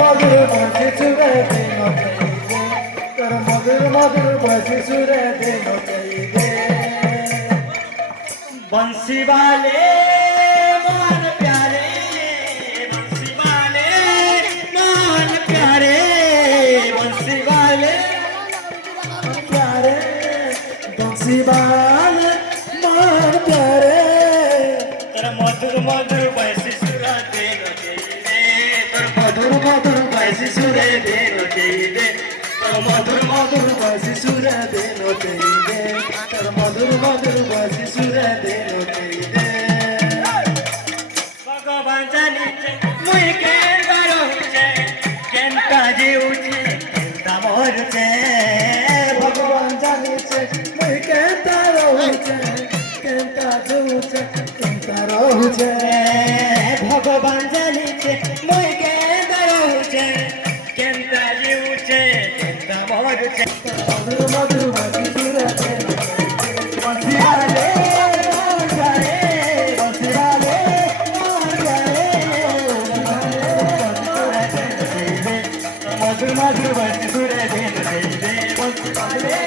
मधुर बंसी सुरे देनो चाहिए कर मधुर मधुर बंसी सुरे देनो चाहिए बंसी वाले मान प्यारे बंसी वाले मान प्यारे बंसी वाले प्यारे बंसी वाले मान प्यारे तर मधुर मधुर बंसी सुरा देनो चाहिए तर मधुर मधुर बंसी सुरे देनो चाहिए कर मधुर मधुर बंसी सुरे देनो चाहिए कर मधुर मधुर बंसी सुरे देनो चाहिए भगवान जानिছে মুই কেন বারুছে কেনটা জিউছে কেনটা মরছে भगवान जाने से मैं कहता रहूं कहता रहूं कहता रहूं ভগবান জানিছে মুই কেন বারুছে কেনটা জিউছে কেনটা মরছে मधुर मधुर बंसी सुरे देनो बंसी वाले मान प्यारे बंसी वाले मान प्यारे मधुर मधुर बंसी सुरे देनो चाहिए बंसी वाले